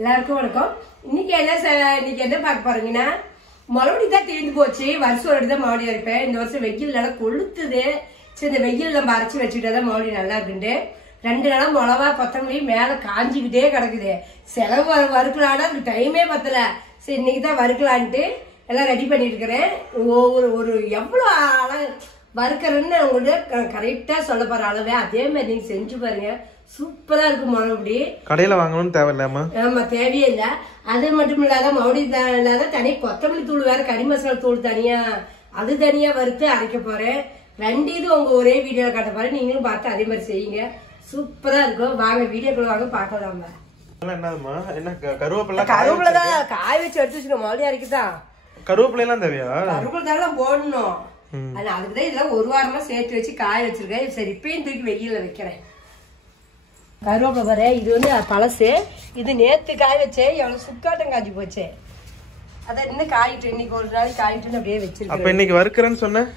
எல்லாருக்கும் வணக்கம். இன்னைக்கு என்ன பார்க்க போறீங்கன்னா, மறுபடியும் தான் தீர்ந்து போச்சு. வருஷம் ஒரு தான் மறுபடியும் இருப்பேன். இந்த வருஷம் வெயில் நல்லா கொளுத்துது. சரி, இந்த வெயில் நம்ம அரைச்சி வச்சுக்கிட்டாதான் மறுபடியும் நல்லா இருக்குண்டு 2 நாளா மிளகா கொத்தமல்லி மேல காஞ்சிக்கிட்டே கிடக்குது. செலவு வறுக்கலான்னா அதுக்கு டைமே பத்தல. சரி, இன்னைக்கு தான் வறுக்கலான்ட்டு எல்லாம் ரெடி பண்ணிட்டு இருக்கிறேன். ஒரு எவ்வளவு வறுக்கிறேன்னு உங்கள்கிட்ட கரெக்டா சொல்ல போற அளவே அதே மாதிரி நீங்க செஞ்சு பாருங்க. சூப்பரா இருக்கும். மறுபடி கடையில வாங்கணும்னு தேவையில்லாம ஆமா, தேவையே இல்ல. அது மட்டும் இல்லாத மறுபடியும் இல்லாத தனி கொத்தமல்லி தூள் வேற, கறி மசாலா தூள் தனியா, அது தனியா வறுத்து அரைக்க போறேன். 2 இது உங்க ஒரே வீடியோல காட்ட போறேன். நீங்களும் பார்த்து அதே மாதிரி செய்யுங்க. சூப்பரா இருக்கும். வாங்க வீடியோக்குள்ள வாங்க பார்க்கலாம். கருவேப்பிலை தான் காய வச்சு எடுத்து வச்சுக்கணும். மறுபடியும் அரைக்குதான் கருவேப்பிலை எல்லாம் தேவையா? கருவேப்பிலை தான் போடணும். அதுக்குதான் இதெல்லாம் ஒரு வாரமா சேர்த்து வச்சு காய வச்சிருக்கேன். சரி, இப்பயும் தூக்கி வெயில வைக்கிறேன். கருவேப்பிலை பாரு, இது வந்து பழசு. இது நேத்து காய வச்சேன். எவ்வளவு சுக்காட்டம் காய்ச்சி போச்சு. அதான் இன்னும் காயிட்டு, இன்னைக்கு ஒரு நாள் காயிட்டுன்னு அப்படியே வச்சிருக்கேன். அப்ப இன்னைக்கு வறுக்கிறேன்னு சொன்னேன்.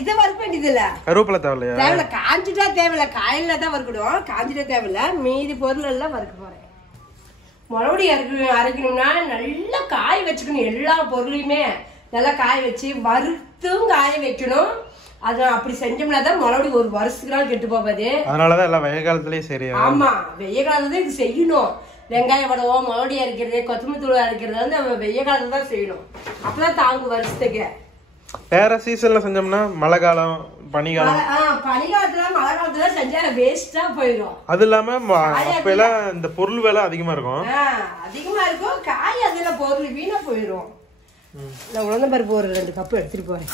இதை வறுக்க வேண்டியது இல்ல. கருவேப்பிலை தேவையில்லையா? தேவையில்ல, காஞ்சிட்டா தேவையில்ல. காயில தான் வறுக்கணும். காஞ்சிட்டா தேவையில்ல. மீதி பொருள் எல்லாம் வறுக்க போறேன். மறுபடியும் அரைக்கணும்னா நல்லா காய வச்சுக்கணும். எல்லா பொருளையுமே நல்லா காய வச்சு வறுத்தும் காய வைக்கணும். அது அப்படி செஞ்சோம்னா தான் மறுபடியும் ஒரு வருஷத்துக்கு கெட்டு போகாது. அதனாலதான் எல்லாம் வெய்ய காலத்திலயே சரி. ஆமா, வெய்ய காலத்துல இது செய்யணும். வெங்காயம் வடவோ மறுபடியும் அரைக்கிறது, கொத்தமல்லி தூள் அரைக்கிறது வந்து நம்ம வெய்ய காலத்துல தான் செய்யணும். அப்பதான் தாங்கும் வருஷத்துக்கு. வேற சீசன்ல செஞ்சோம்னா மழை காலம், பனிகாலம். பனிகாலத்துல மழை காலத்துல செஞ்சா வேஸ்டா போயிடும். அது இல்லாம அப்ப எல்லாம் இந்த பொருள் விலை அதிகமா இருக்கும். காய் அதுல பொருள் வீணா போயிடும். நான் உளுந்தம் பருப்பு ஒரு 2 கப்பு எடுத்துட்டு போறேன்.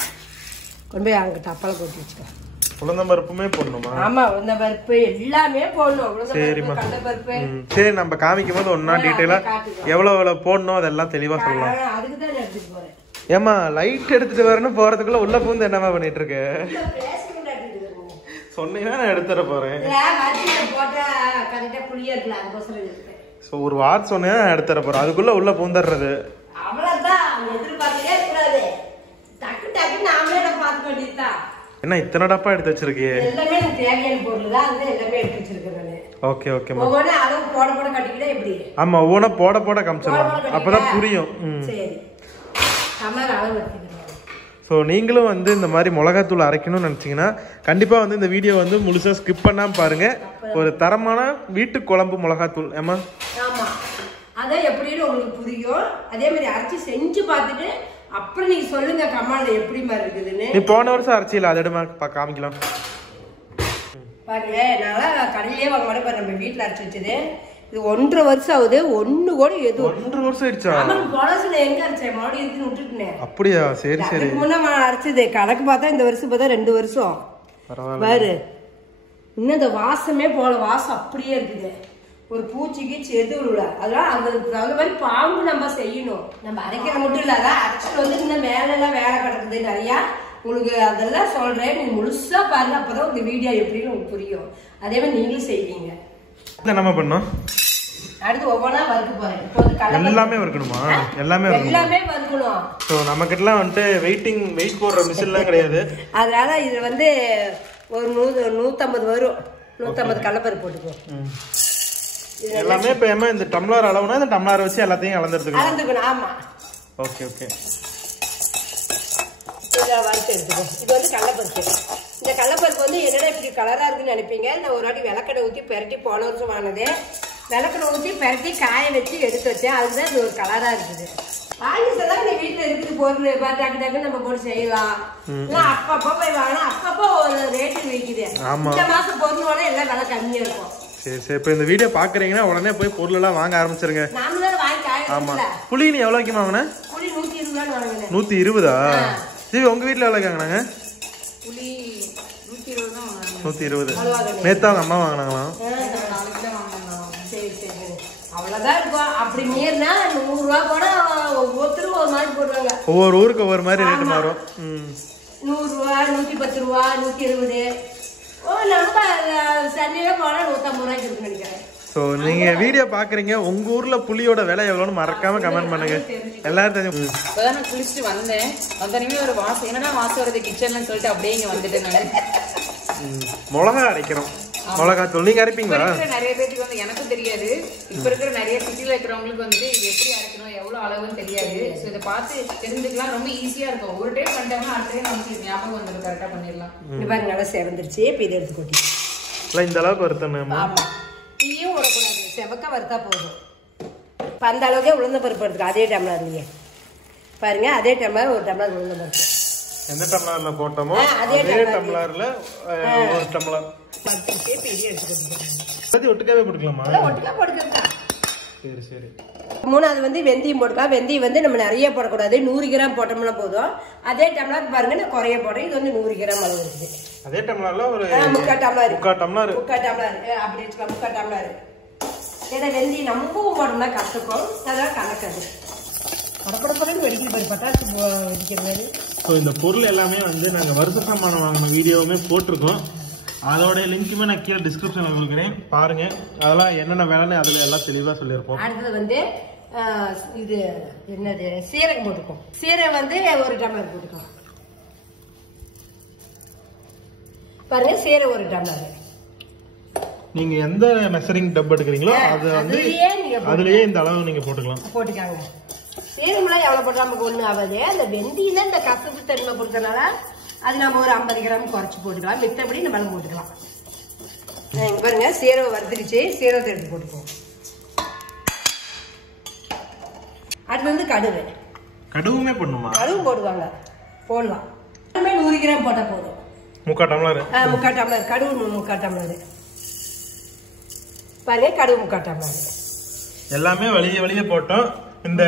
கொண்டு போய் அங்க டப்பால போட்டு வச்சுக்க. உளுந்தம் பருப்புமே போடணுமா? ஆமா, உளுந்தம் பருப்பு எல்லாமே போடணும். கடலை பருப்பு. சரி, நம்ம காமிக்கும் போது ஒன்னா டீட்டெயிலா எவ்வளவு போடணும் அதெல்லாம் தெளிவா சொல்லலாம். அதுக்கு தான் எடுத்துட்டு போறேன். ஏமா லைட் எடுத்துட்டு வரணும் போறதுக்குள்ள உள்ள பூந்து என்னமா பண்ணிட்டு இருக்கு? சொன்னீங்கன்னா நான் எடுத்துற போறேன். ஒரு வாரம் சொன்னேன் நான் எடுத்துற போறேன். அதுக்குள்ள உள்ள பூந்துடுறது. என்ன இத்தனை டப்பா எடுத்து வச்சிருக்கீங்க? எல்லாமே தேவையான பொருள் தான். அது எல்லாமே எடுத்து வச்சிருக்கேன். Okay okay. ஒவ்வொரு அளவு போட போட கட்டிக்கிட்டே எப்படி? ஆமா, ஒவ்வொரு போட போட காமிச்சலாம். அப்பதான் புரியும். சரி, டம்ளர் அளவு எடுத்துக்கிறேன். ஸோ நீங்களும் வந்து இந்த மாதிரி மிளகாத்தூள் அரைக்கணும்னு நினச்சிங்கன்னா கண்டிப்பாக வந்து இந்த வீடியோ வந்து முழுசாக ஸ்கிப் பண்ணாமல் பாருங்கள். ஒரு தரமான வீட்டு குழம்பு மிளகாத்தூள். ஏமா? ஆமாம், அதான் எப்படின்னு உங்களுக்கு புரியும். அதே மாதிரி அரைச்சி செஞ்சு பார்த்துட்டு அப்புறம் நீங்கள் சொல்லுங்கள் கமாண்டில் எப்படி மாதிரி இருக்குதுன்னு. நீ போன வருஷம் அரைச்சில அதை எடுமா காமிக்கலாம் பாருங்க. நான் கடையிலே வாங்க மாட்டேன். பாரு, நம்ம வீட்டில் அரைச்சி வச்சது இது 1.5 வருஷம் ஆகுது. ஒண்ணு கூட எது 1.5 வருஷம் ஆயிடுச்சா? பொலசுல எங்க அரைச்சேன், மறுபடியும் இருக்குன்னு விட்டுட்டேன். அப்படியா? சரி சரி. முன்ன அரைச்சது கணக்கு பார்த்தா இந்த வருஷம் பார்த்தா 2 வருஷம். பாரு, இன்னும் இந்த வாசமே போல, வாசம் அப்படியே இருக்குது. ஒரு பூச்சிக்கு செதுவுல அதெல்லாம் அதுக்கு தகுந்த மாதிரி பாம்பு நம்ம செய்யணும். நம்ம அரைக்கிற மட்டும் இல்லாத அரைச்சிட்டு வந்து இன்னும் மேல எல்லாம் வேலை கிடக்குது நிறையா. உங்களுக்கு அதெல்லாம் சொல்றேன். நீங்க முழுசா பாருங்க. அப்பதான் உங்க வீடியோ எப்படின்னு உங்களுக்கு புரியும். அதே மாதிரி நீங்களும் செய்வீங்க. நம்ம பண்ணோம். அடுத்து ஒவ்வொன்றா வறுக்க போறேன். எல்லாமே வறுக்கணுமா? எல்லாமே வறுக்கணும். ஸோ நம்ம கிட்டலாம் வந்துட்டு வெயிட் போடுற மிஷின்லாம் கிடையாது. அதனால இது வந்து ஒரு 150 வரும். 150 கடலைப்பருப்பு போட்டுக்கோ. எல்லாமே இப்போ ஏமா இந்த டம்ளர் அளவுனா இந்த டம்ளர் வச்சு எல்லாத்தையும் அளந்துக்கணும். ஆமா, ஓகே ஓகே. வறுத்து எடுத்துக்கோ. இது வந்து கடலைப்பருப்பு. இந்த கடலைப்பருப்பு வந்து என்னடா இப்படி கலரா இருக்குன்னு நினைப்பீங்க. நான் ஒரு வாட்டி விளக்கடை ஊற்றி பெரட்டி போன வருஷம் வாங்கினது. விளக்கடை ஊற்றி பெரட்டி காய வச்சு எடுத்து வச்சேன். அதுதான் இது ஒரு கலரா இருக்குது. வாங்கி சொன்னா நீ வீட்டுல இருக்குது பொருள் டக்கு டக்குன்னு நம்ம போட்டு செய்யலாம். அப்பப்போ போய் வாங்கினா அப்பப்போ ஒரு ரேட்டு விற்குது. இந்த மாசம் பொருள் வாங்க எல்லாம் விலை கம்மியா இருக்கும். சரி சரி. இப்போ இந்த வீடியோ பாக்குறீங்கன்னா உடனே போய் பொருள் எல்லாம் வாங்க ஆரம்பிச்சிருங்க. ஆமா. புளி நீ எவ்வளோக்கு வாங்கின? புளி 120 வாங்கினேன். 120? சரி, உங்க வீட்டுல எவ்வளோக்கு வாங்கினாங்க? புளி 120 தான். 120. நேத்து அவங்க அம்மா வாங்கினாங்களாம். சரி சரி, அவ்வளவுதான் இருக்கும். அப்படி மீறினா 100 ரூபா கூட ஒவ்வொருத்தரும் ஒரு மாதிரி போடுவாங்க. ஒவ்வொரு ஊருக்கு ஒவ்வொரு மாதிரி ரேட்டு மாறும். 100 ரூபா, 110 ரூபா, 120. நம்ம சந்தையில போனா 150 ரூபாய்க்கு இருக்குன்னு நினைக்கிறேன். ஸோ நீங்க வீடியோ பாக்குறீங்க, உங்க ஊர்ல புளியோட விலை எவ்வளோன்னு மறக்காம கமெண்ட் பண்ணுங்க. எல்லாரும் தெரியும். இப்பதான் நான் குளிச்சுட்டு வந்தேன். வந்தனையுமே ஒரு வாசம், என்னடா வாசம் வருது கிச்சன்ல சொல்லிட்டு அப்படியே இங்க வந்துட்டேன். நான் மிளகா அரைக்கிறோம். மிளகாத்தூள் நீங்க அரைப்பீங்களா? நிறைய பேருக்கு வந்து எனக்கும் தெரியாது. இப்ப இருக்கிற நிறைய சிட்டில இருக்கிறவங்களுக்கு வந்துட்டு இது எப்படி அரைக்கணும் எவ்வளவு அளவுன்னு தெரியாது. சோ இதை பார்த்து தெரிஞ்சுக்கலாம். ரொம்ப ஈஸியா இருக்கும். ஒரு டைம் பண்ணிட்டோம்னா அடுத்த டைம் நமக்கு ஞாபகம் வந்து கரெக்டா பண்ணிடலாம். இது பாருங்க நல்லா செவந்துருச்சு. இப்ப இதை எடுத்து கொட்டி இந்த அளவுக்கு வறுத்தணும். ஆமா, டீயும் விடக்கூடாது, செவக்க வறுத்தா போதும். இப்போ அந்த அளவுக்கே உளுந்த பருப்பு எடுத்துக்க. அதே டம்ளர் இல்லையே பாருங்க, அதே டம்ளர் ஒரு டம்ளர் உளுந்த பருப்பு. எந்த டம்ளர்ல போட்டோமோ அதே டம்ளர்ல ஒரு டம்ளர் பருப்பு இப்போ இதையும் எடுத்து கொட்டிக்கலாம். பத்தி ஒட்டுக்காவே போட்டுக்கலாமா? ஒட்டுக்கா போட்டுக்கலாம். சரி சரி. மூணாவது வந்து வெந்தயம் போட்டுக்கலாம். வெந்தயம் வந்து நம்ம நிறைய போடக்கூடாது, 100 கிராம் போட்டோம்னா போதும். அதே டம்ளர் பாருங்க நான் குறைய போடுறேன். இது வந்து 100 கிராம் அளவு இருக்குது. அதே டம்ளர்ல ஒரு முக்கால் டம்ளர் முக்கால் டம்ளர் அப்படி வச்சுக்கலாம். முக்கால் டம்ளர். ஏன்னா வெந்தயம் நம்பவும் போடணும்னா கஷ்டம், அதெல்லாம் கலக்காது. படப்படப்படன்னு வெடிக்கிற பாரு, பட்டாசு வெடிக்கிற மாதிரி. ஸோ இந்த பொருள் எல்லாமே வந்து நாங்கள் வருஷ சாமானம் வாங்கின வீடியோவுமே போட்டிருக்கோம். அதோட லிங்க்குமே நான் கீழே டிஸ்கிரிப்ஷன்ல கொடுக்குறேன், பாருங்க. அதெல்லாம் என்னென்ன வேலைன்னு அதுல எல்லாம் தெளிவா சொல்லியிருப்போம். அடுத்தது வந்து இது என்னது, சீரகம் போட்டுக்கும். சீரகம் வந்து ஒரு டம்ளர் போட்டுக்கலாம். பாருங்க, சீரகம் ஒரு டம்ளர். நீங்க எந்த மெஷரிங் டப் எடுக்கிறீங்களோ அது வந்து அதுலயே இந்த அளவு நீங்க போட்டுக்காங்க. சீரகம்லாம் எவ்வளவு போட்டா நமக்கு ஒண்ணு ஆகாது. அந்த வெந்தியில இந்த கசப்பு தன்மை கொடுத்தனால அது நம்ம ஒரு 50 கிராம் குறைச்சு போட்டுக்கலாம். மித்தபடி நம்ம போட்டுக்கலாம். பாருங்க, சீரகம் வறுத்துருச்சு. சீரகத்தை எடுத்து போட்டுக்குவோம். அடுத்து வந்து கடுகு. கடுகுமே போடணுமா? கடுகு போடுவாங்க, போடலாம். 100 கிராம் போட்டா போதும். முக்கால் டம்ளர். முக்கால் டம்ளர் கடுகு, முக்கால் டம்ளர். பாருங்க, கடுகு முக்கால் டம்ளர். எல்லாமே வெளியே போட்டோம். இந்த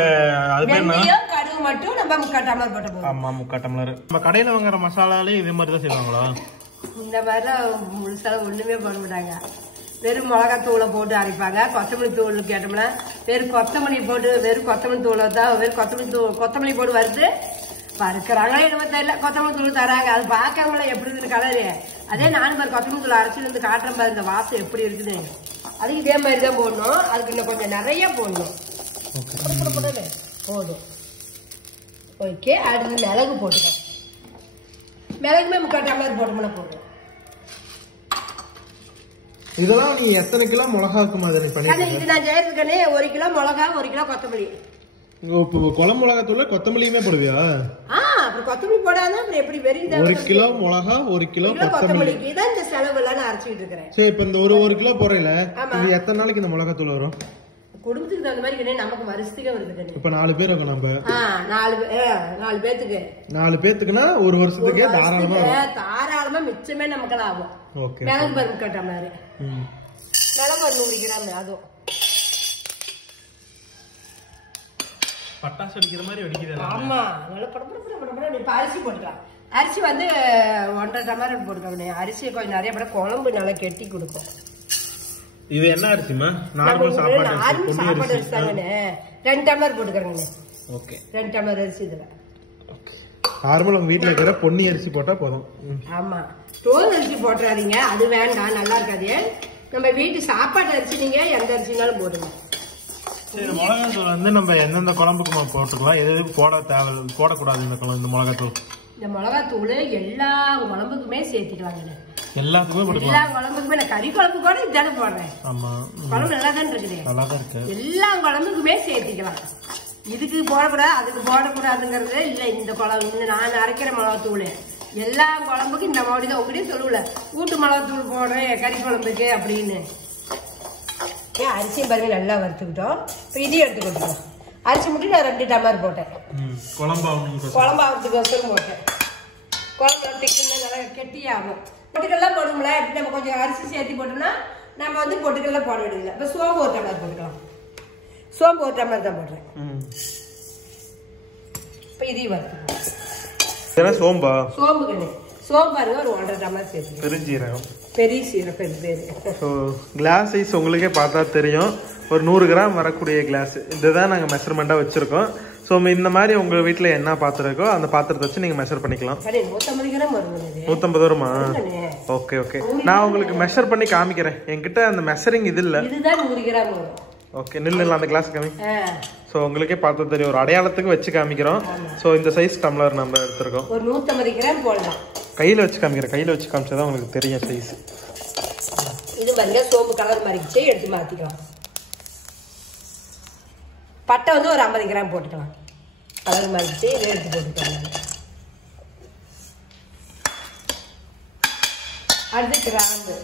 கடுகு மட்டும் நம்ம முக்கால் டம்ளர் போட்ட போதும். ஆமா, முக்கால் டம்ளர். நம்ம கடையில வாங்குற மசாலாலே இதே மாதிரி தான் செய்வாங்களா? இந்த மாதிரிலாம் முழுசா ஒண்ணுமே பண்ண மாட்டாங்க. வெறும் மிளகாத்தூளை போட்டு அரைப்பாங்க. கொத்தமல்லி தூள் கேட்டோம்னா வெறும் கொத்தமல்லி போட்டு, வெறும் கொத்தமல்லி தூளை தான், வெறும் கொத்தமல்லி போட்டு வறுத்து வறுக்கிறாங்களே என்னமோ தெரியல. கொத்தமல்லி தூள் தராங்க, அது பார்க்காமல எப்படி இருக்குது கலரு. அதே நானும் பாரு கொத்தமல்லி தூள் அரைச்சிட்டு வந்து காட்டுறேன் பாரு, இந்த வாசம் எப்படி இருக்குது. அது இதே மாதிரி தான் போடணும். அதுக்கு இன்னும் கொஞ்சம் நிறைய போடணும். போதும். ஓகே, அடுத்து மிளகு போட்டுக்கலாம். மிளகுமே முக்கால் டம்ளர் போட்டோம்னா போதும். இதெல்லாம் நீ எத்தனை கிலோ மிளகாக்கு மாதிரி பண்ணி? இது நான் செய்யறதுக்கானே 1 கிலோ மிளகா, 1 கிலோ கொத்தமல்லி. குழம்பு மிளகாத்தூள்ல கொத்தமல்லியுமே போடுவியா? அப்புறம் கொத்தமல்லி போடாத அப்புறம் எப்படி வெறும் 1 கிலோ மிளகா, 1 கிலோ கொத்தமல்லி. இதான் இந்த செலவு எல்லாம் நான் அரைச்சிட்டு இருக்கிறேன். சரி, இப்ப இந்த ஒரு கிலோ போறீல, இது எத்தனை நாளைக்கு இந்த மிளகாத்தூள் வரும்? குடும்பத்துக்கு தகுந்த மாதிரி நமக்கு வருஷத்துக்கே வருது. இப்ப 4 பேர் இருக்கோம் நம்ம. 4 பேத்துக்கு 4 பேத்துக்குன்னா ஒரு வருஷத்துக்கே தாராளமா மிச்சமே நமக்கு ஆகும். மிளகு பருப்பு கட்டாம மிளகு 100 கிராம். அதுவும் பட்டாசு அடிக்கிற மாதிரி வெடிக்குது. ஆமா, நல்லா படப்பட அரிசி போட்டுக்கலாம். அரிசி வந்து 1.5 டம்ளர் போட்டுக்கோங்க. அரிசி கொஞ்சம் நிறைய போட குழம்பு நல்லா கெட்டி கொடுக்கும். இது என்ன அரிசிமா? நார்மல் சாப்பாடு அரிசி தானே. 2 டம்ளர் போட்டுக்கறங்க. ஓகே, 2 டம்ளர் அரிசி இதுல. ஓகே, நார்மல் உங்க வீட்ல இருக்கிற பொன்னி அரிசி போட்டா போதும். ஆமா, தோல் அரிசி போட்றாதீங்க, அது வேண்டாம், நல்லா இருக்காது. நம்ம வீட்டு சாப்பாடு அரிசி நீங்க எந்த அரிசினாலும் போடுங்க. சரி, மிளகாத்தூள் வந்து நம்ம எந்தெந்த குழம்புக்கு போட்டுக்கலாம், எதுக்கு போடக்கூடாது இந்த மிளகாத்தூள்? இந்த மிளகாத்தூள் எல்லா குழம்புக்குமே சேர்த்துக்கலாங்க. எல்லாத்துக்குமே போட்டுக்கலாம். எல்லா குழம்புக்குமே, நான் கறி குழம்பு கூட இதான போடுறேன். ஆமா, குழம்பு நல்லா தான் இருக்குது. நல்லா தான் இருக்கு. எல்லா குழம்புக்குமே சேர்த்துக்கலாம். இதுக்கு போடக்கூடாது அதுக்கு போடக்கூடாதுங்கிறது இல்ல. இந்த குழம்பு நான் அரைக்கிற மிளகாத்தூள் எல்லா குழம்புக்கும் இந்த மாதிரி தான். உங்ககிட்டயே சொல்லுவல, வீட்டு மிளகாத்தூள் போடுறேன் கறி குழம்புக்கு அப்படின்னு. அரிசியும் பாருங்க நல்லா வறுத்துக்கிட்டோம். இப்போ இதையும் எடுத்துக்கிட்டோம். அரிசி மட்டும் நான் 2 டம்ளர் போட்டேன். குழம்பாவதுக்கோசரம் போட்டேன். குழம்பு திக்குன்னா நல்லா கெட்டியாகும். பொட்டுக்கெல்லாம் போடுங்களா, இப்படி நம்ம கொஞ்சம் அரிசி சேர்த்து போட்டோம்னா நம்ம வந்து பொட்டுக்கெல்லாம் போட வேண்டியதில்லை. இப்போ சோம்பு 1 டம்ளர் போட்டுக்கலாம். சோம்பு 1 டம்ளர் தான் போடுறேன். இப்போ இதையும் வறுத்துக்கலாம். சோம்பா? சோம்பு கண்ணு. சோம்பு பாருங்க ஒரு 1.5 டம்ளர் சேர்த்து. பெருஞ்சீரகம். பெரிய சீரகம் பேரு. கிளாஸ் சைஸ் உங்களுக்கே பார்த்தா தெரியும். ஒரு 100 கிராம் வரக்கூடிய கிளாஸ் இதுதான் நாங்கள் மெஷர்மெண்ட்டாக வச்சுருக்கோம். ஸோ இந்த மாதிரி உங்கள் வீட்டில் என்ன பாத்திரம் இருக்கோ அந்த பாத்திரத்தை வச்சு நீங்கள் மெஷர் பண்ணிக்கலாம். 150 கிராம் வரும். 150 வருமா? ஓகே ஓகே, நான் உங்களுக்கு மெஷர் பண்ணி காமிக்கிறேன். என்கிட்ட அந்த மெஷரிங் இது இல்லை. இதுதான் 100 கிராம் வரும். ஓகே, நில்லுல அந்த கிளாஸ் காமி. ஸோ உங்களுக்கே பார்த்தா தெரியும், ஒரு அடையாளத்துக்கு வச்சு காமிக்கிறோம். ஸோ இந்த சைஸ் டம்ளர் நம்ம எடுத்துருக்கோம். ஒரு 150 கிராம் போடலாம். கையில் வச்சு காமிக்கிறேன். கையில் வச்சு காமிச்சா தான் உங்களுக்கு தெரியும் சைஸ். பாருங்க சோம்பு கலர் மாறிடுச்சு, எடுத்து மாற்றிக்கலாம். பட்டை வந்து ஒரு 50 கிராம் போட்டுக்கலாம். கலர் மாறிடுச்சு, இதை எடுத்து போட்டுக்கலாம். அடுத்து கிராம்பு.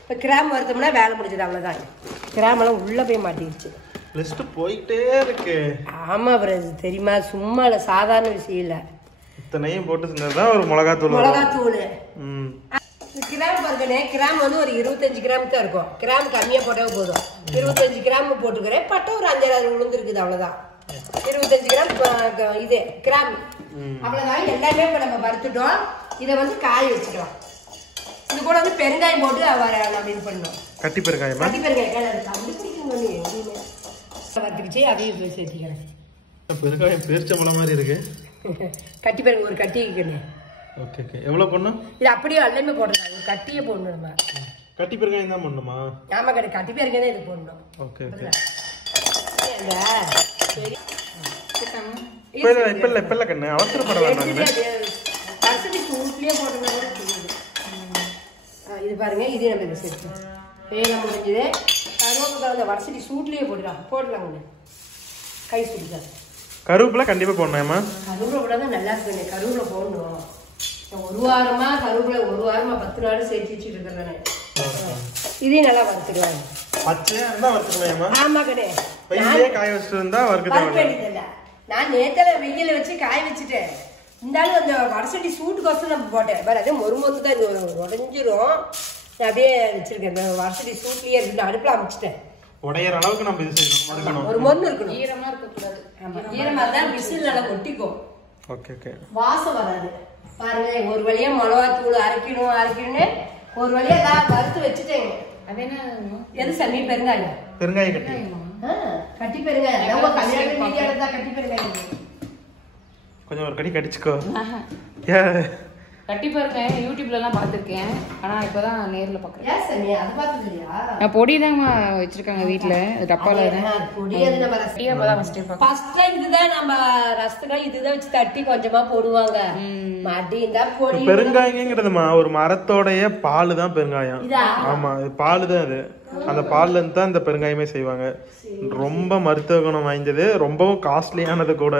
இப்போ கிராம்பு வறுத்தோம்னா வேலை முடிஞ்சது, அவ்வளோதான். கிராம்பெல்லாம் உள்ளே போய் மாட்டிடுச்சு. லிஸ்ட் போயிட்டே இருக்கு. ஆமா பிரஸ், தெரியுமா? சும்மா இல்லை, சாதாரண விஷயம் இல்லை. இத்தனையும் போட்டு செஞ்சதுதான் ஒரு மிளகாத்தூள். மிளகாத்தூள் கிராம் பாருங்கண்ணே, கிராம் வந்து ஒரு 25 கிராம் தான் இருக்கும். கிராம் கம்மியாக போட்டால் போதும். 25 கிராம் போட்டுக்கிறேன். பட்டை ஒரு 5-6 உளுந்து இருக்குது, அவ்வளோதான். 25 கிராம் இது கிராம், அவ்வளோதான். எல்லாமே இப்போ நம்ம வறுத்துட்டோம். இதை வந்து காய வச்சுட்டோம். இது கூட வந்து பெருங்காயம் போட்டு நம்ம இது பண்ணணும். கட்டி பெருங்காயம். கட்டி பெருங்காயம் வறுத்துக்கிச்சு, அதையும் சேர்த்திக்கிறேன். பெருங்காயம் பேரிச்சம்பழம் மாதிரி இருக்கு. கட்டி பெருங்க ஒரு கட்டி வைக்கணும். Okay okay. எவ்வளோ போடணும்? இது அப்படியே எல்லாமே போடணும். ஒரு கட்டியே போடணும். நம்ம கட்டி பெருங்காயம் தான் போடணுமா? ஆமா, கட்டி பெருங்காயம் இது போடணும். Okay okay. சரி, இப்ப இல்ல கண்ணு, அவசரப்பட வேண்டாம். சூட்லயே போடணும். இது பாருங்க, இது நம்ம இதை சேர்த்தோம். வேலை முடிஞ்சது. கருவேப்பிலை வரிசடி சூட்லயே போடலாங்க. கை சுடிக்காது. கருவேப்பிலை கண்டிப்பா போடணுமா? கருவேப்பிலை தான் நல்லா இருக்குங்க. கருவேப்பிலை போடணும். ஒரு வாரமா கருவேப்பிலை, ஒரு வாரமா 10 நாள் சேர்த்து வச்சுட்டு இருக்கிறேன். இதையும் நல்லா வறுத்துடுவாங்க. பச்சையா இருந்தா வறுத்துக்கலாமா? ஆமா கடை. வெயிலே காய வச்சுட்டு இருந்தா வறுக்க வேண்டியதில்லை. நான் நேத்துல வெயில வச்சு காய வச்சுட்டேன். இருந்தாலும் அந்த வரிசடி சூட்டுக்கோசம் நம்ம போட்டேன். வேற அதே மொறுமொத்து தான் இது உடஞ்சிரும். அப்படியே வச்சிருக்கேன். இந்த வரிசடி சூட்லயே இருக்கு. அடுப்புல அமைச்சிட்டேன். உடையற அளவுக்கு நம்ம இது செய்யணும். ஒரு மொறு இருக்கணும். ஈரமா இருக்க கூடாது. ஆமா, ஈரமா தான் விசில் நல்லா கொட்டிக்கும். Okay okay. வாசம் வராது. பாருங்க, ஒரு வழியா மிளகாத்தூள் அரைக்கணும்னு ஒரு வழியா எல்லாம் வறுத்து வச்சுட்டேங்க. அது என்ன? எது சமீ பெருங்காயம். பெருங்காயம் கட்டி. கட்டி பெருங்காயம். நம்ம கல்யாண வீடியோல தான் கட்டி பெருங்காயம். கொஞ்சம் ஒரு கடி கடிச்சுக்கோ. கட்டி பெருங்காயம் யூடியூப்ல எல்லாம் பார்த்திருக்கேன். ஆனா இப்பதான் நேர்ல பாக்குறேன். ஏன் சமீ அது பார்த்தது இல்லையா? நான் பொடி தாங்க வச்சிருக்காங்க வீட்ல, டப்பால. பொடி அது நம்ம ரசம் அப்பதான் ஃபர்ஸ்ட் டைம் இதுதான் நம்ம ரசத்துக்கு இதுதான் வச்சு தட்டி கொஞ்சமா போடுவாங்க. மாட்டிந்தா பொடி. பெருங்காயங்கிறதுமா ஒரு மரத்தோடைய பால் தான் பெருங்காயம். ஆமா, பால் தான் அது. அந்த பால்ல இருந்து தான் இந்த பெருங்காயமே செய்வாங்க. ரொம்ப மருத்துவ குணம் வாய்ந்தது, ரொம்பவும் காஸ்ட்லியானது கூட.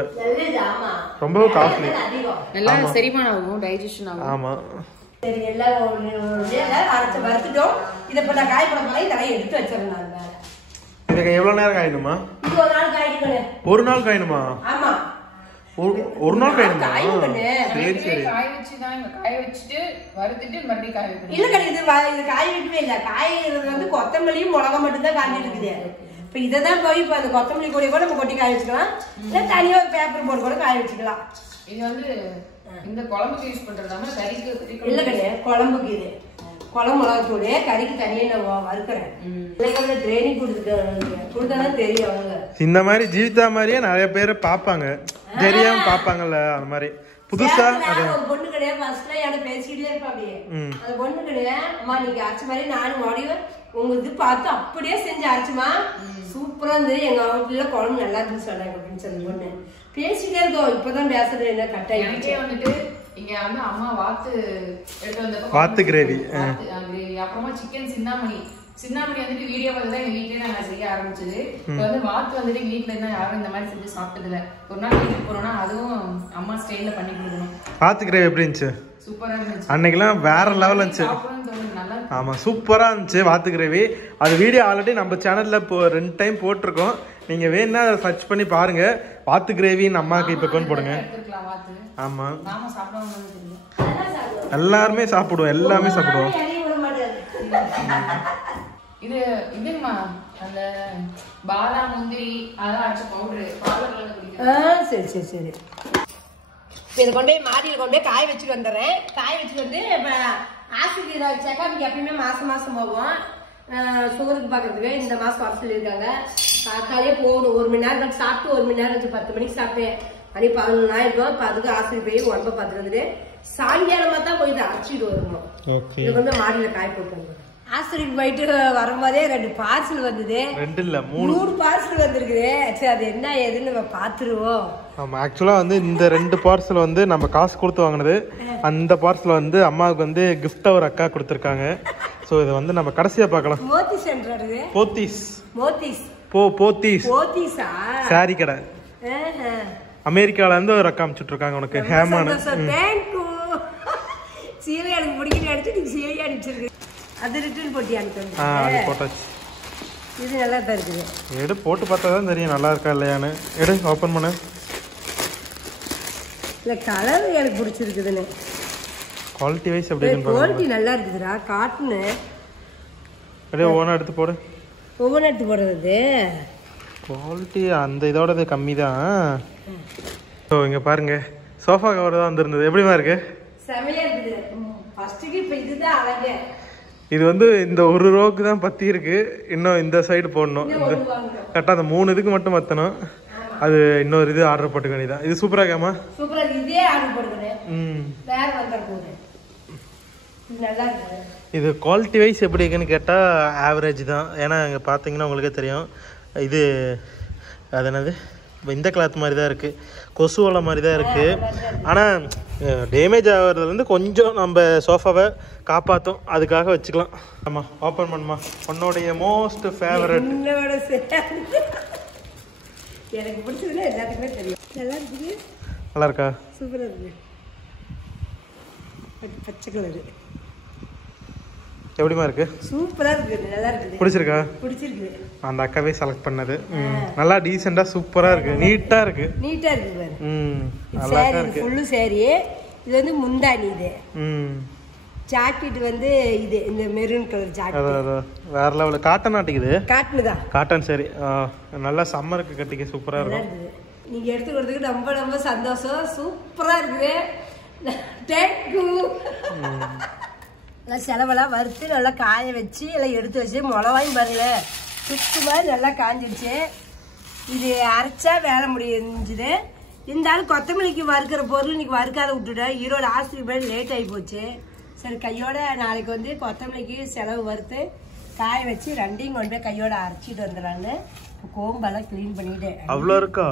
ரொம்பவும் காஸ்ட்லி. நல்லா செரிமானம் ஆகும், டைஜஷன் ஆகும். ஆமா. சரி, எல்லாம் அரைச்சு வறுத்துட்டோம். இதை இப்ப நான் காய போட போறேன். இதெல்லாம் எடுத்து வச்சிடலாம். இதுக்கு எவ்வளவு நேரம் காயணுமா? இது ஒரு நாள் காய்க்கணும். ஒரு நாள் காயணுமா? ஆமா, ஒரு நாள் காயணுமா? சரி சரி. காய வச்சுதான், காய வச்சுட்டு வறுத்துட்டு மறுபடியும் காய வைக்கணும். இல்ல கடை, இது காய வைக்கவே இல்ல. காய்கிறது வந்து கொத்தமல்லியும் மிளகா மட்டும் தான் காஞ்சிட்டு இருக்குது. இப்ப இதான் போய் இப்ப அந்த கொத்தமல்லி கூட கூட நம்ம கொட்டி காய வச்சுக்கலாம். இல்ல தனியா ஒரு பேப்பர் போட்டு கூட காய வச்சுக்கலாம். இது வந்து இந்த குழம்புக்கு யூஸ் பண்றதாம கறிக்கு இல்ல கடை, குழம்புக்கு இது குழம்பு மிளகாத்தூள், கறிக்கு தனியா நான் வறுக்கிறேன். ட்ரைனிங் கொடுத்தாதான் தெரியும் அவங்க. இந்த மாதிரி ஜீவிதா மாதிரியே நிறைய பேர் பாப்பாங்க, தெரியாம பாப்பாங்கல்ல. அந்த மாதிரி புதுசா ஒரு பொண்ணு கிடையாது. ஃபர்ஸ்ட்ல யாரும் பேசிக்கிட்டே இருப்பா. அப்படியே அந்த பொண்ணு கிடையாது. அம்மா நீங்க அரைச்ச மாதிரி நானும் ஓடிவேன். உங்க இது பார்த்து அப்படியே செஞ்சு அரைச்சுமா, சூப்பரா இருந்து எங்க வீட்டுல குழம்பு நல்லா இருக்குன்னு சொன்னாங்க அப்படின்னு சொல்லி பொண்ணு பேசிட்டே இருக்கோம். இப்பதான் பேசுறது என்ன கட்டாயம் வந்துட்டு இங்க வந்து அம்மா வாத்து எடுத்து வந்தப்ப வாத்து கிரேவி, அப்புறமா சிக்கன் சின்னாமணி வந்துட்டு வீடியோ பார்த்து தான் எங்க வீட்லயே நாங்க செய்ய ஆரம்பிச்சது. இப்ப வந்து வாத்து வந்துட்டு எங்க வீட்டுல இருந்தா யாரும் இந்த மாதிரி செஞ்சு சாப்பிட்டது இல்ல. ஒரு நாள் வீட்டுக்கு போறோம்னா அதுவும் அம்மா ஸ்டைல்ல பண்ணி கொடுக்கணும். வாத்து கிரேவி எப்படி இருந்துச்சு? சூப்பரா இருந்துச்சு. அன்னைக்கெல்லாம் வேற லெவல் இருந்துச்சு. ஆமா, சூப்பரா இருந்துச்சு வாத்து கிரேவி. அது வீடியோ ஆல்ரெடி நம்ம சேனல்ல 2 டைம் போட்டிருக்கோம். நீங்க வேணா அதை சர்ச் பண்ணி பாருங்க. வாத்து கிரேவின்னு அம்மாக்கு இப்ப கொண்டு போடுங்க. ஆமா, எல்லாருமே சாப்பிடுவோம், எல்லாமே சாப்பிடுவோம். இது இதுமா அந்த பாதாம் முந்திரி அதெல்லாம் அரைச்ச பவுடர் பார்லர்ல குடிக்கிறேன். சரி சரி சரி. இதை கொண்டு போய் மாடியில் கொண்டு போய் காய வச்சுட்டு வந்துடுறேன். காய வச்சுட்டு வந்து இப்போ ஆஸ்பத்திரி செக்கப்புக்கு எப்பயுமே மாசம் போவோம். சுகருக்கு பார்க்கறதுக்கு இந்த மாசம் வர சொல்லியிருக்காங்க. காலையே போகணும். 1 மணி நேரம் சாப்பிட்டு 1 மணி நேரம் வச்சு 10 மணிக்கு சாப்பிட்டேன். மணி 11 ஆயிருக்கும். இப்போ அதுக்கு ஆஸ்பத்திரி போய் உடம்ப பார்த்துட்டு வந்துட்டு சாயங்காலமா தான் போய் இதை அரைச்சிட்டு வரணும். இது வந்து மாடியில காய போட்டு வந்துடும். ஆஸ்பத்திரிக்கு போயிட்டு வரும்போதே 2 பார்சல் வந்தது. 2 இல்ல 3 பார்சல் வந்திருக்குது. சரி, அது என்ன ஏதுன்னு நம்ம பாத்துருவோம். ஆமா, ஆக்சுவலா வந்து இந்த 2 பார்சல் வந்து நம்ம காசு கொடுத்து வாங்கினது. அந்த பார்சல் வந்து அம்மாவுக்கு வந்து கிஃப்டா ஒரு அக்கா கொடுத்துருக்காங்க. ஸோ ஸோ இதை வந்து நம்ம கடைசியா பார்க்கலாம். மோத்தி சென்டர் இது. போத்தீஸ். மோத்திஸ். போத்தீஸ். போத்தீஸா? சாரி கடை. அமெரிக்கால இருந்து ஒரு அக்கா அனுப்பிச்சுட்டு இருக்காங்க உனக்கு. ஹேமான. தேங்க்யூ. சீலை எனக்கு பிடிக்கல அடிச்சு நீ சீலை அனுப்பிச்சிருக்கு. அது ரிட்டர்ன் போட்டி அனுப்பிச்சு. அது போட்டாச்சு. இது நல்லா தான் இருக்குது. எடு போட்டு பார்த்தா தான் தெரியும் நல்லா இருக்கா இல்லையான்னு. எடு ஓப்பன் பண்ணு. இல்லை கலர் எனக்கு பிடிச்சிருக்குதுன்னு. குவாலிட்டி வைஸ் எப்படி இருக்குன்னு குவாலிட்டி நல்லா இருக்குதுடா. காட்டுன்னு அப்படியே ஒவ்வொன்றா எடுத்து போடு. ஒவ்வொன்றும் எடுத்து போடுறது குவாலிட்டி அந்த இதோடது கம்மி தான். ஸோ இங்கே பாருங்க சோஃபா கவர் தான் வந்துருந்தது. எப்படிமா இருக்கு? செமையா இருக்குது. ஃபர்ஸ்ட்டுக்கு இப்போ இதுதான் அழகு. இது வந்து இந்த ஒரு ரோக்கு தான் பற்றி இருக்கு. இன்னும் இந்த சைடு போடணும். இந்த கரெக்டாக அந்த 3 இதுக்கு மட்டும் மற்றணும். அது இன்னொரு இது ஆர்டர் போட்டுக்க வேண்டியதான். இது சூப்பராக இருக்காமா? சூப்பராக இருக்குது. இதே ஆர்டர் போட்டுக்கிறேன். வேற வந்துட போகுது. இது நல்லா இருக்குது. இது குவாலிட்டி வைஸ் எப்படி இருக்குன்னு கேட்டால் ஆவரேஜ் தான். ஏன்னா இங்கே பார்த்தீங்கன்னா உங்களுக்கே தெரியும். இது அது என்னது இந்த கிளாத் மாதிரி தான் இருக்குது. கொசுவலை மாதிரி தான் இருக்குது. ஆனால் டேமேஜ் ஆகிறதுலேருந்து கொஞ்சம் நம்ம சோஃபாவை காப்பாற்றும். அதுக்காக வச்சுக்கலாம். ஆமாம் ஓப்பன் பண்ணுமா. உன்னோடைய மோஸ்ட் ஃபேவரட். எனக்கு பிடிச்சதுன்னா எல்லாத்துக்குமே தெரியும். நல்லா இருக்குது. நல்லா இருக்கா? சூப்பராக இருக்குது. பச்சை கலரு எப்படிமா இருக்கு? சூப்பராக இருக்குது. நல்லா இருக்குது. பிடிச்சிருக்கா? பிடிச்சிருக்கு. அந்த அக்காவே செலக்ட் பண்ணது. நல்லா டீசெண்டாக சூப்பராக இருக்கு. நீட்டாக இருக்கு. நீட்டாக இருக்குது பாரு. நல்லா இருக்கு. ஃபுல்லு சேரீ. இது வந்து முந்தானி. இது ஜாக்கெட் வந்து இது இந்த மெரூன் கலர் ஜாக்கெட். வேற லெவல். காட்டன் ஆட்டிக்குது. காட்டன் தான். காட்டன் சரி. நல்லா சம்மருக்கு கட்டிக்க சூப்பராக இருக்கும். நீங்க எடுத்துக்கிறதுக்கு ரொம்ப ரொம்ப சந்தோஷம். சூப்பராக இருக்குது. தேங்க்யூ. நல்லா செலவெல்லாம் வறுத்து நல்லா காய வச்சு எல்லாம் எடுத்து வச்சு மிளகாயும் பாருங்க சுத்து மாதிரி நல்லா காஞ்சிடுச்சு. இது அரைச்சா வேலை முடிஞ்சுது. இருந்தாலும் கொத்தமல்லிக்கு வறுக்கிற பொருள் இன்னைக்கு வறுக்காத விட்டுட்டேன். ஈரோடு ஆஸ்பத்திரி போய் லேட் ஆகி போச்சு. சரி கையோட நாளைக்கு வந்து கொத்தமல்லிக்கு செலவு வறுத்து காய வச்சு ரெண்டையும் கொண்டு போய் கையோட அரைச்சிட்டு வந்துடுறான்னு கோம்பெல்லாம் கிளீன் பண்ணிட்டு. அவ்வளோ இருக்கா?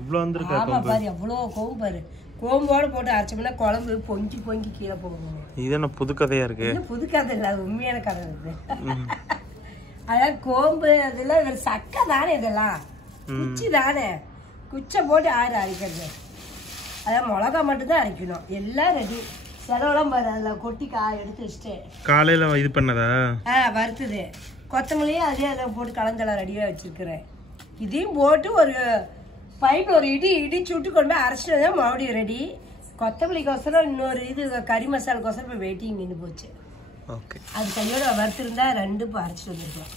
இவ்வளோ வந்துருக்கா? ஆமா பாரு எவ்வளோ கோம்பு பாரு. கோம்போட போட்டு அரைச்சோம்னா குழம்பு பொங்கி பொங்கி கீழே போகும். இது என்ன புது கதையா இருக்கு? புது கதை இல்லை, அது உண்மையான கதை இருக்கு. அதான் கோம்பு அதெல்லாம் சக்கை தானே. இதெல்லாம் குச்சி தானே. குச்சை போட்டு அரைக்கிறது. அதான் மிளகா மட்டும்தான் அரைக்கணும். எல்லாம் ரெடி. செலவெல்லாம் பாரு அதில் கொட்டி எடுத்து வச்சுட்டு காலையில் இது பண்ணதா? வறுத்துது. கொத்தமல்லியும் அதே அதில் போட்டு கலந்தெல்லாம் ரெடியாக வச்சுருக்கிறேன். இதையும் போட்டு ஒரு பைப் ஒரு இடி சுட்டு கொண்டு போய் அரைச்சிட்டு தான் மறுபடியும் ரெடி. கொத்தமல்லிக்கோசரம் இன்னொரு இது கறி மசாலுக்கோசரம் இப்போ வெயிட்டிங் நின்று போச்சு. ஓகே. அது கையோட வறுத்துருந்தா 2 இப்போ அரைச்சிட்டு வந்துருக்கலாம்.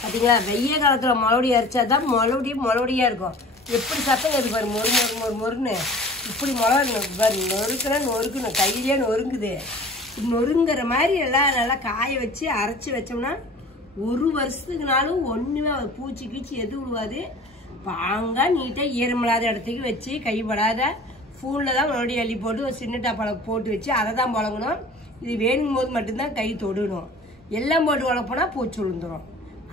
பார்த்தீங்களா? வெய்ய காலத்தில் மறுபடி அரைச்சா தான் மறுபடியாக இருக்கும். எப்படி சத்தம் அது பாரு. மொறுன்னு இப்படி மிளகா பாரு. நொறுக்கணும் கையிலே நொறுங்குது. நொறுங்குற மாதிரி எல்லாம் நல்லா காய வச்சு அரைச்சி வச்சோம்னா 1 வருஷத்துக்குனாலும் ஒன்றுமே பூச்சி கீச்சி எது விடுவாது. பாங்கா நீட்டாக ஈரமில்லாத இடத்துக்கு வச்சு கைப்படாத ஃபூனில் தான் மறுபடியும் அள்ளி போட்டு ஒரு சின்ன டாப்பால் போட்டு வச்சு அதை தான் புழங்கணும். இது வேணும் போது மட்டும்தான் கை தொடணும். எல்லாம் போட்டு வளர்ப்போனா பூச்சி விழுந்துடும்.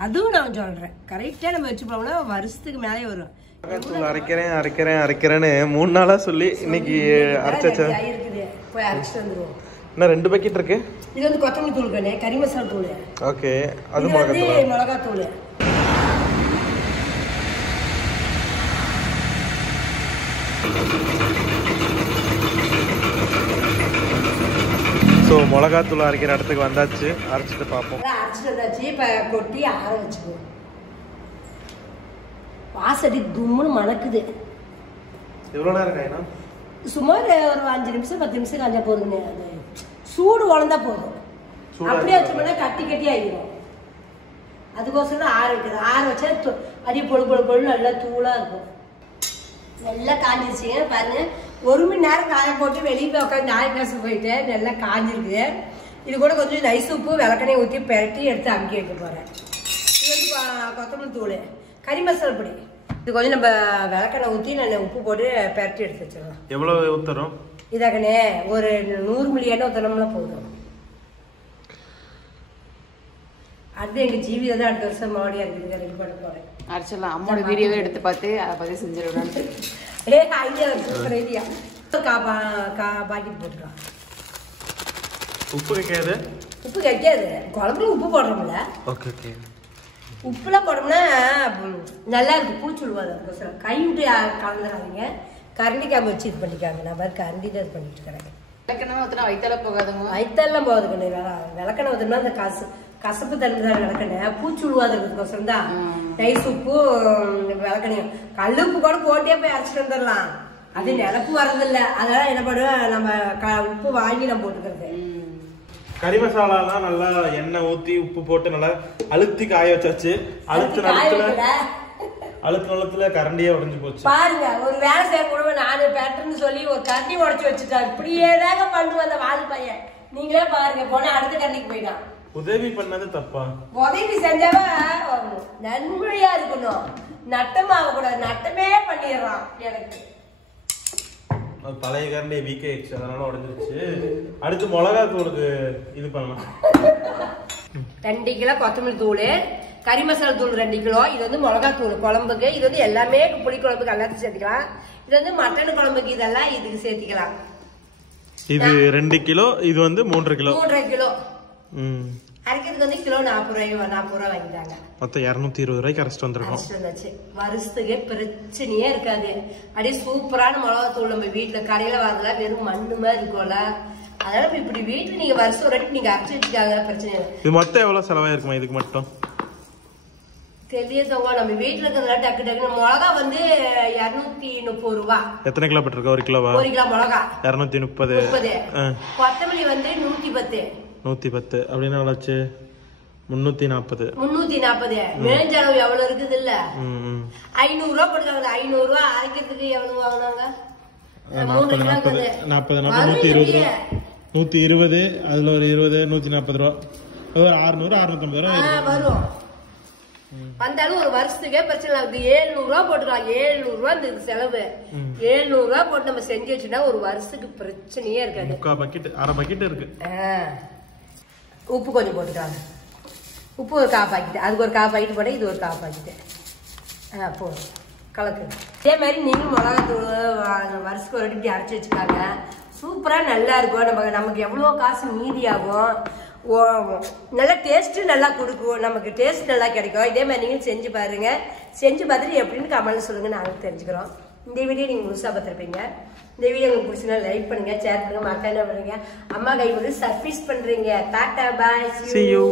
அதுவும் நான் சொல்கிறேன். கரெக்டாக நம்ம வச்சு போனோம்னா வருஷத்துக்கு மேலே வரும். அரைக்கிறேன்னு 3 நாளா சொல்லி இன்னைக்கு அரைச்சாச்சா? இருக்குது. போய் அரைச்சிட்டு வந்துடுவோம். இன்னும் 2 பக்கெட் இருக்கு. இது வந்து கொத்தமல்லி தூள் கண்ணே. கறி மசாலா தூள். ஓகே. அது மிளகாத்தூள். ஸோ மிளகாத்தூள் அரைக்கிற இடத்துக்கு வந்தாச்சு. அரைச்சிட்டு பார்ப்போம். அரைச்சிட்டு வந்தாச்சு. இப்போ கொட்டி ஆற வச்சுக்குவோம். வாசடி தும்முன்னு மணக்குது. எவ்வளோ நேரம் காயணும்? சுமார் ஒரு 5 நிமிஷம் 10 நிமிஷம் காஞ்சா போதுங்க. அது சூடு வளர்ந்தா போதும். அப்படியே வச்சோம்னா கட்டி ஆகிடும். அதுக்கோசரம் ஆற வைக்கிறது. ஆற வச்சா அடி பொழு நல்லா தூளாக இருக்கும். நல்லா காஞ்சிருச்சுங்க பாருங்க. 1 மணி நேரம் காய போட்டு வெளியே போய் உட்காந்து நாய் கிளாஸ் போயிட்டு நல்லா காஞ்சிருக்கு. இது கூட கொஞ்சம் நைஸ் உப்பு விளக்கெண்ணெய் ஊற்றி பெரட்டி எடுத்து அமுக்கி வைக்க போகிறேன். இது வந்து கொத்தமல்லி தூள், கறி மசாலா பொடி. இது கொஞ்சம் நம்ம விளக்கெண்ணெய் ஊற்றி நான் உப்பு போட்டு பெரட்டி எடுத்து வச்சிடலாம். எவ்வளோ ஊற்றுறோம்? இதாக்கண்ணே ஒரு 100 மில்லி எண்ணெய் ஊற்றினோம்னா போதும். அடுத்து எங்கள் ஜீவிதை தான் அடுத்த வருஷம் மாடியாக இருக்குது. ரெடி பண்ண போகிறேன். அரைச்சிடலாம். அம்மாவோட வீடியோவே எடுத்து பார்த்து அதை பற்றி செஞ்சிடலான்ட்டு. Idea super idea. பாக்கெட் போட்டுக்கலாம். உப்பு வைக்காது. உப்பு கிடைக்காது, குழம்புல உப்பு போடுறோம்ல. Okay okay. உப்புலாம் போட்டோம்னா நல்லா இருக்கும், பூச்சுழுவாது. கை விட்டு கலந்துடாதீங்க. கரண்டி காம்பு வச்சு இது பண்ணிக்காங்க. நான் பாரு கரண்டி தான் இது பண்ணிட்டு இருக்கிறேன். விளக்கெண்ணெய் ஊற்றினா வயிற்றெல்லாம் போகாதுங்க. வயிற்றெல்லாம் போகாது கண்ணு. விளக்கெண்ணெய் ஊற்றினா அந்த கசப்பு தண்ணி தான் விளக்கெண்ணெய். பூச்சுழுவாதுக்கோசரம் தான் நைஸ் உப்பு விளக்கெண்ணையும். கல் உப்பு கூட போட்டே போய் அரைச்சிட்டு வந்துடலாம். அது நிலப்பு வர்றதில்ல. அதனால என்ன பண்ணுவேன், நம்ம உப்பு வாங்கி நம்ம போட்டுக்கிறது. கறி மசாலாலாம் நல்லா எண்ணெய் ஊத்தி உப்பு போட்டு நல்லா அழுத்தி காய வச்சாச்சு. அழுத்து நிலத்துல கரண்டியே உடைஞ்சு போச்சு. பாருங்க, ஒரு வேலை செய்ய கூட நானு பேட்டர்ன்னு சொல்லி ஒரு கரண்டி உடைச்சு வச்சுட்டா. இப்படியே தாங்க பண்ணுவேன் அந்த வால் பையன். நீங்களே பாருங்க, போனா அடுத்த கரண்டிக்கு போயிட்டான். உதவி பண்ணது தப்பா? உதவி செஞ்சவ நன்மையா இருக்கணும், நட்டமாக கூடாது. நட்டமே பண்ணிடுறான் எனக்கு. பழைய கரண்டி வீக் ஆயிடுச்சு, அதனால உடஞ்சிருச்சு. அடுத்து மிளகா தூளுக்கு இது பண்ணலாம். 2 கிலோ கொத்தமல்லி தூள், கறி மசாலா தூள் 2 கிலோ. இது வந்து மிளகா தூள் குழம்புக்கு. இது வந்து எல்லாமே புளி குழம்புக்கு எல்லாத்தையும் சேர்த்துக்கலாம். இது வந்து மட்டன் குழம்புக்கு இதெல்லாம் இதுக்கு சேர்த்துக்கலாம். இது 2 கிலோ, இது வந்து 3.5 கிலோ. 3.5 கிலோ. அரைக்கிறதுக்கு வந்து கிலோ 40 ரூபா வாங்கிட்டாங்க. மொத்தம் 220 ரூபாய்க்கு அரைச்சிட்டு வந்திருக்கோம். வருஷத்துக்கே பிரச்சனையே இருக்காது. அப்படியே சூப்பரான மிளகாத்தூள். நம்ம வீட்டுல கடையில வரல, வெறும் மண்ணு மாதிரி இருக்கும்ல. அதனால இப்படி வீட்டுல நீங்க வருஷம் ஒரு வாட்டி நீங்க அரைச்சி வச்சுக்காங்க, பிரச்சனை இல்லை. இது மொத்தம் எவ்வளவு செலவாயிருக்குமா இதுக்கு மட்டும்? தெரியதவங்க நம்ம வீட்டுல இருக்கிறதுல டக்கு டக்குன்னு மிளகா வந்து 230 ரூபா. எத்தனை கிலோ போட்டிருக்கா? 1 கிலோவா? 1 கிலோ மிளகா 230. கொத்தமல்லி வந்து 110. 110 அப்படின்னா எவ்வளோச்சு? 340. 340. மேஞ்சளவு எவ்வளவு இருக்குது இல்ல? 500 ரூபா போட்டுக்காங்க. 500 ரூபா அரைக்கிறதுக்கு எவ்வளவு வாங்கினாங்க? 40 120 ரூபா. 120 அதுல ஒரு 20 140 ரூபா. ஒரு 600 650 ரூபா வரும். வந்தாலும் ஒரு வருஷத்துக்கே பிரச்சனை இல்லை. 700 ரூபா போட்டுக்கலாம். 700 ரூபா இந்த செலவு. 700 ரூபா போட்டு நம்ம செஞ்சு வச்சுட்டா ஒரு வருஷத்துக்கு பிரச்சனையே இருக்காது. 3/4 பக்கெட் 1/2 பக்கெட் இருக்கு. உப்பு கொஞ்சம் போட்டுக்கலாம். உப்பு ஒரு 1/4 பாக்கெட், அதுக்கு ஒரு 1/4 பாக்கெட் போட, இது ஒரு 1/4 பாக்கெட் போதும். கலக்கு. இதே மாதிரி நீங்களும் மிளகாத்தூள் வருஷத்துக்கு ஒரு இப்படி அரைச்சி வச்சுக்காங்க. சூப்பரா நல்லா இருக்கும். நமக்கு எவ்வளோ காசு மீதி ஆகும். நல்லா டேஸ்ட்டு நல்லா கொடுக்கும். நமக்கு டேஸ்ட் நல்லா கிடைக்கும். இதே மாதிரி நீங்களும் செஞ்சு பாருங்க. செஞ்சு பார்த்துட்டு எப்படின்னு கமெண்ட்ல சொல்லுங்க, நாங்களும் தெரிஞ்சுக்கிறோம். இந்த வீடியோ நீங்க முழுசா பார்த்துருப்பீங்க. இந்த வீடியோ உங்களுக்கு பிடிச்சினா லைக் பண்ணுங்க, ஷேர் பண்ணுங்க, மறக்காம என்ன பண்ணுங்க, அம்மா கை வந்து சர்ப்ரைஸ் பண்றீங்க. டாடா பாய், see you.